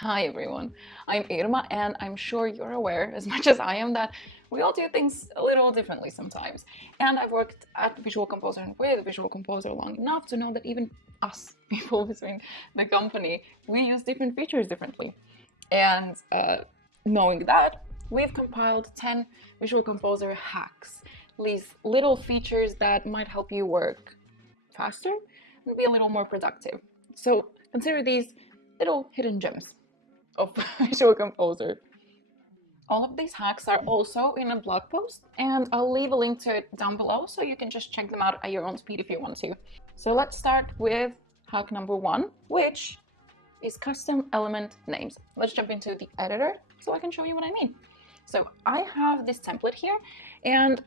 Hi everyone, I'm Irma and I'm sure you're aware as much as I am that we all do things a little differently sometimes. And I've worked at Visual Composer and with Visual Composer long enough to know that even us, people visiting the company, we use different features differently. And knowing that, we've compiled 10 Visual Composer hacks, these little features that might help you work faster and be a little more productive. So consider these little hidden gems of Visual Composer. All of these hacks are also in a blog post, and I'll leave a link to it down below so you can just check them out at your own speed if you want to. So let's start with hack number 1, which is custom element names. Let's jump into the editor so I can show you what I mean. So I have this template here, and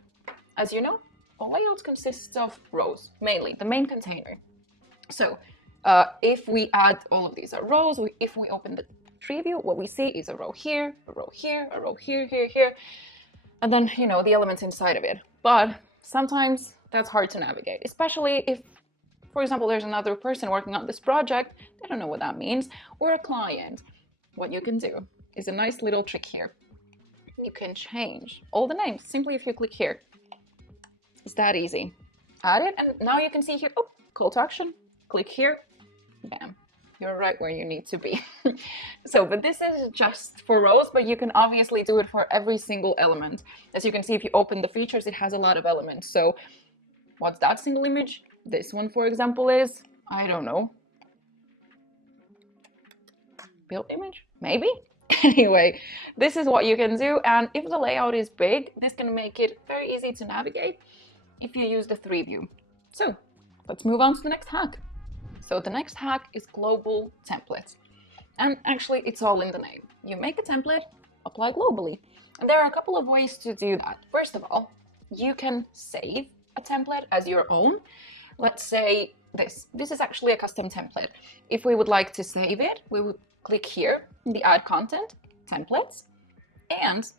as you know, all layouts consist of rows, mainly the main container. So if we add all of these are rows, if we open the tree view, what we see is a row here, a row here, a row here, here, and then, the elements inside of it. But sometimes that's hard to navigate, especially if, for example, there's another person working on this project, they don't know what that means, or a client. What you can do is a nice little trick here. You can change all the names simply if you click here. It's that easy. Add it, and now you can see here, oh, call to action, click here, bam, you're right where you need to be. But this is just for rows, but you can obviously do it for every single element. As you can see, if you open the features, it has a lot of elements. So what's that single image? This one, for example, is, I don't know, build image, maybe? Anyway, this is what you can do. And if the layout is big, this can make it very easy to navigate if you use the 3 view. So let's move on to the next hack. So the next hack is global templates. And actually, it's all in the name. You make a template, apply globally. And there are a couple of ways to do that. First of all, you can save a template as your own. Let's say this. This is actually a custom template. If we would like to save it, we would click here in the Add Content, Templates, and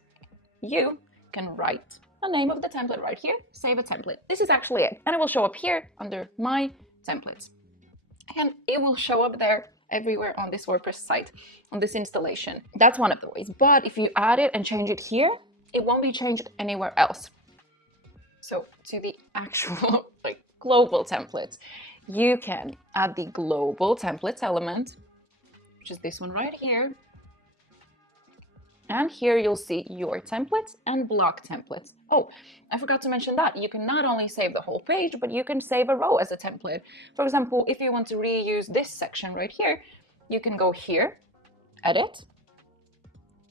you can write the name of the template right here, save a template. This is actually it. And it will show up here under My Templates. And it will show up there everywhere on this WordPress site, on this installation. That's one of the ways. But if you add it and change it here, it won't be changed anywhere else. So to the actual global templates, you can add the global templates element, which is this one right here. And here you'll see your templates and block templates. Oh, I forgot to mention that you can not only save the whole page, but you can save a row as a template. For example, if you want to reuse this section right here, you can go here, edit,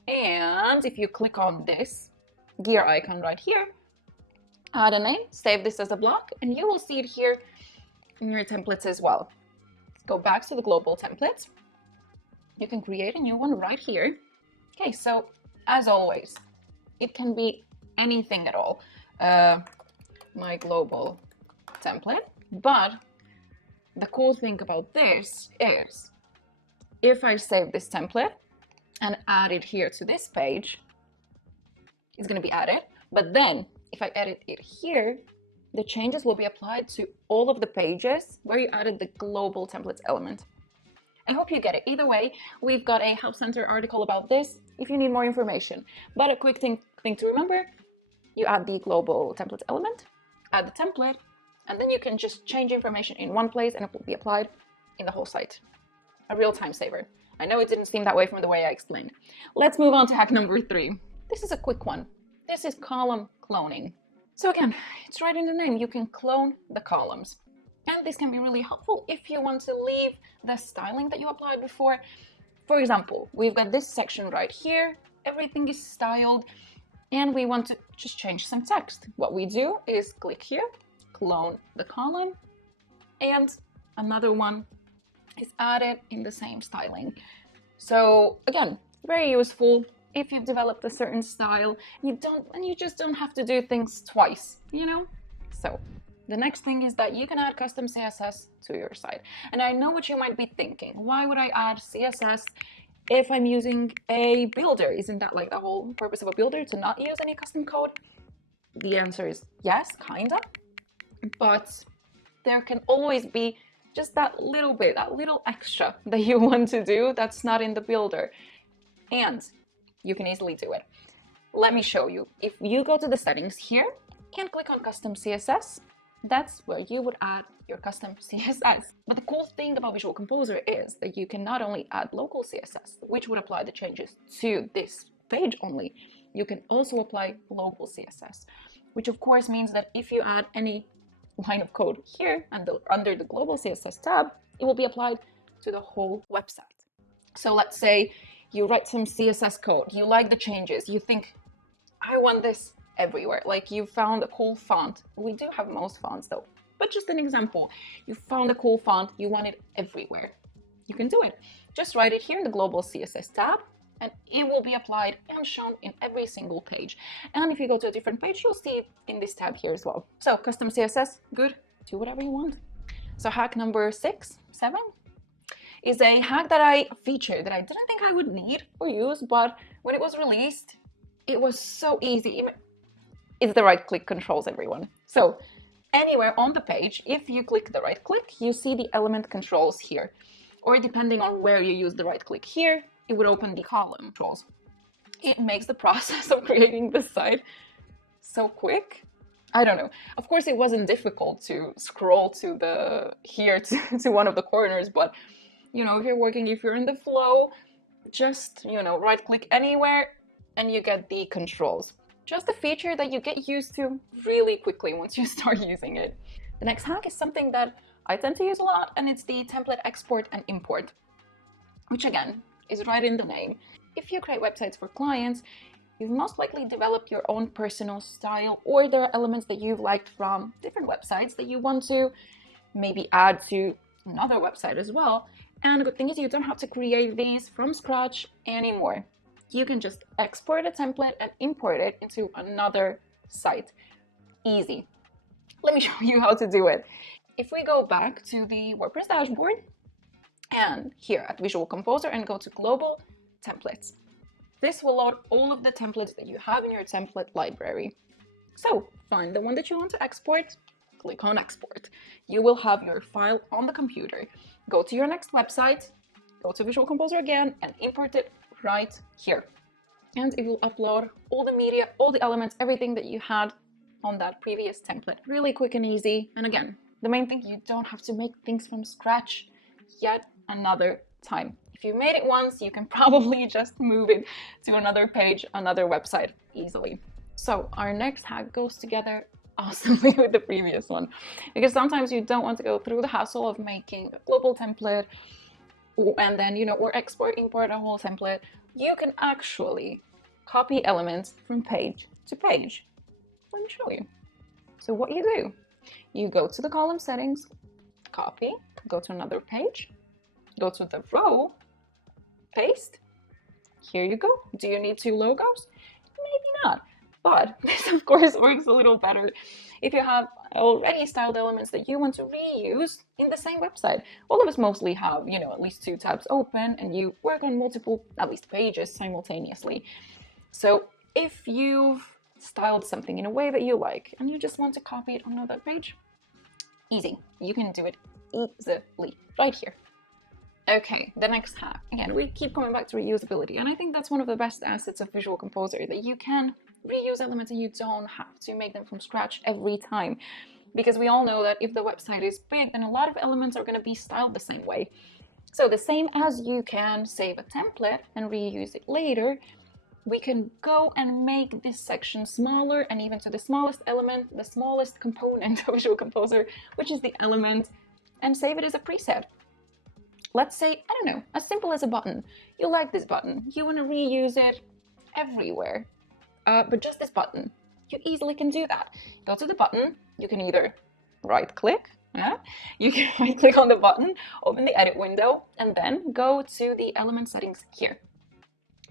and if you click on this gear icon right here, add a name, save this as a block, and you will see it here in your templates as well. Let's go back to the global templates. You can create a new one right here. Okay, so as always, it can be anything at all. My global template. But the cool thing about this is if I save this template and add it here to this page, it's going to be added. But then if I edit it here, the changes will be applied to all of the pages where you added the global templates element. I hope you get it. Either way, we've got a Help Center article about this if you need more information. But a quick thing to remember, you add the global template element, add the template, and then you can just change information in one place and it will be applied in the whole site. A real time saver. I know it didn't seem that way from the way I explained. Let's move on to hack number 3. This is a quick one. This is column cloning. So again, it's right in the name. You can clone the columns. And this can be really helpful if you want to leave the styling that you applied before. For example, we've got this section right here. Everything is styled and we want to just change some text. What we do is click here, clone the column, and another one is added in the same styling. So again, very useful if you've developed a certain style. You just don't have to do things twice, So the next thing is that you can add custom CSS to your site. And I know what you might be thinking. Why would I add CSS if I'm using a builder? Isn't that like the whole purpose of a builder, to not use any custom code? The answer is yes, kinda. But there can always be just that little bit, that little extra that you want to do that's not in the builder. And you can easily do it. Let me show you. If you go to the settings here and click on custom CSS, that's where you would add your custom CSS. But the cool thing about Visual Composer is that you can not only add local CSS, which would apply the changes to this page only, you can also apply global CSS, which of course means that if you add any line of code here and under the global CSS tab, it will be applied to the whole website. So let's say you write some CSS code, you like the changes, you think, I want this everywhere. Like you found a cool font. We do have most fonts though, but just an example. You found a cool font, you want it everywhere. You can do it. Just write it here in the global CSS tab, and it will be applied and shown in every single page. And if you go to a different page, you'll see it in this tab here as well. So custom CSS, good, do whatever you want. So hack number 7 is a hack that I featured that I didn't think I would need or use, but when it was released, it was so easy. It's the right click controls, everyone. So anywhere on the page, if you click the right click, you see the element controls here. Or depending on where you use the right click here, it would open the column controls. It makes the process of creating the site so quick. I don't know. Of course, it wasn't difficult to scroll to to one of the corners, but you know, if you're in the flow, just, you know, right click anywhere and you get the controls. Just a feature that you get used to really quickly once you start using it. The next hack is something that I tend to use a lot, and it's the template export and import, which again is right in the name. If you create websites for clients, you've most likely developed your own personal style, or there are elements that you've liked from different websites that you want to maybe add to another website as well. And the good thing is you don't have to create these from scratch anymore. You can just export a template and import it into another site. Easy. Let me show you how to do it. If we go back to the WordPress dashboard and here at Visual Composer and go to Global Templates, this will load all of the templates that you have in your template library. So find the one that you want to export, click on Export. You will have your file on the computer. Go to your next website, go to Visual Composer again and import it right here. And it will upload all the media, all the elements, everything that you had on that previous template. Really quick and easy. And again, the main thing, you don't have to make things from scratch yet another time. If you made it once, you can probably just move it to another page, another website easily. So our next hack goes together awesomely with the previous one, because sometimes you don't want to go through the hassle of making a global template and then, you know, or export, import a whole template. You can actually copy elements from page to page. Let me show you. So what you do, you go to the column settings, copy, go to another page, go to the row, paste. Here you go. Do you need 2 logos? Maybe not. But this, of course, works a little better if you have already styled elements that you want to reuse in the same website. All of us mostly have, you know, at least 2 tabs open, and you work on multiple, at least pages simultaneously. So if you've styled something in a way that you like and you just want to copy it on another page, easy. You can do it easily right here. Okay, the next hack. Again, we keep coming back to reusability, and I think that's one of the best assets of Visual Composer, that you can reuse elements and you don't have to make them from scratch every time. Because we all know that if the website is big, then a lot of elements are going to be styled the same way. So the same as you can save a template and reuse it later, we can go and make this section smaller, and even to the smallest element, the smallest component of Visual Composer, which is the element, and save it as a preset. Let's say, I don't know, as simple as a button. You like this button, you want to reuse it everywhere, but just this button. You easily can do that. Go to the button, you can either right click, you can right click on the button, open the edit window, and then go to the element settings here.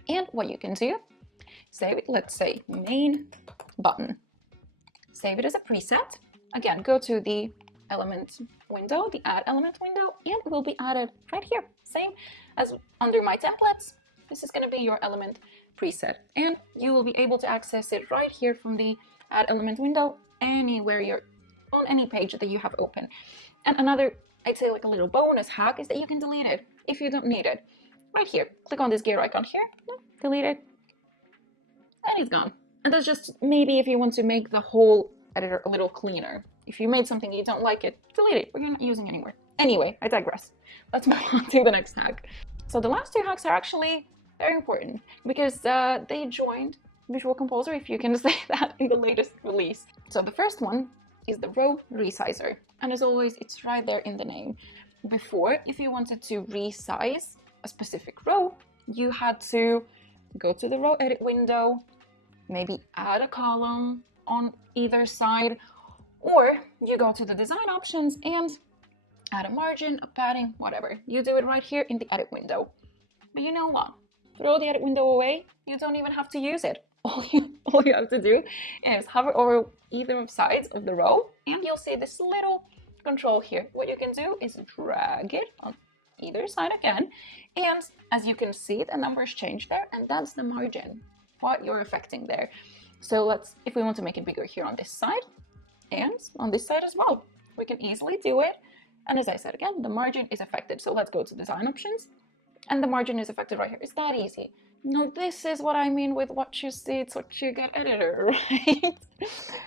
And what you can do, save it, let's say main button. Save it as a preset. Again, go to the element window, the add element window, and it will be added right here. Same as under my templates, this is going to be your element preset, and you will be able to access it right here from the add element window anywhere you're on, any page that you have open. And another I'd say like a little bonus hack is that you can delete it if you don't need it. Right here, click on this gear icon here, delete it, and it's gone. And that's just maybe if you want to make the whole editor a little cleaner. If you made something you don't like it, delete it, but you're not using it anymore. Anyway, I digress. Let's move on to the next hack. So the last two hacks are actually very important because they joined Visual Composer, if you can say that, in the latest release. So the first one is the row resizer. And as always, it's right there in the name. Before, if you wanted to resize a specific row, you had to go to the row edit window, maybe add a column on either side, or you go to the design options and add a margin, a padding, whatever. You do it right here in the edit window. But you know what? Throw the edit window away. You don't even have to use it. All you have to do is hover over either sides of the row and you'll see this little control here. What you can do is drag it on either side again, and as you can see, the numbers change there, and that's the margin, what you're affecting there. So let's, if we want to make it bigger here on this side and on this side as well, we can easily do it. And as I said again, the margin is affected. So let's go to design options, and the margin is affected right here. It's that easy. No, this is what I mean with what you see, it's what you get editor, right?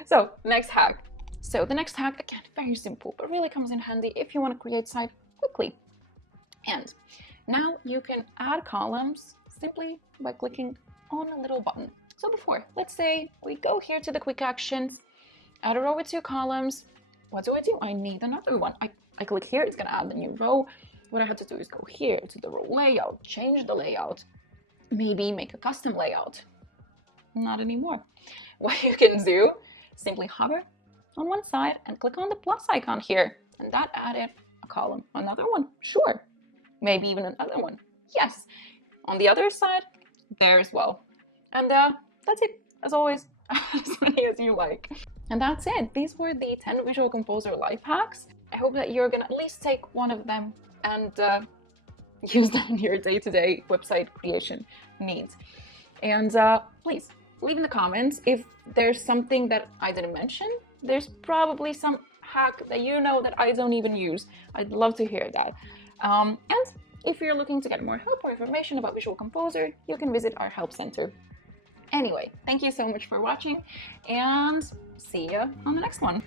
So next hack. So the next hack, again, very simple, but really comes in handy if you want to create site quickly. And now you can add columns simply by clicking on a little button. So before, let's say we go here to the quick actions, add a row with 2 columns. What do? I need another one. I click here, it's going to add the new row. What I have to do is go here to the row layout, change the layout, maybe make a custom layout. Not anymore. What you can do, simply hover on one side and click on the plus icon here, and that added a column. Another one, sure. Maybe even another one, yes. On the other side, there as well. And that's it, as always, as many as you like. And that's it. These were the 10 Visual Composer life hacks. I hope that you're gonna at least take one of them and use them in your day-to-day website creation needs. And please leave in the comments if there's something that I didn't mention. There's probably some hack that you know that I don't even use. I'd love to hear that. And if you're looking to get more help or information about Visual Composer, you can visit our help center. Anyway, thank you so much for watching, and see you on the next one.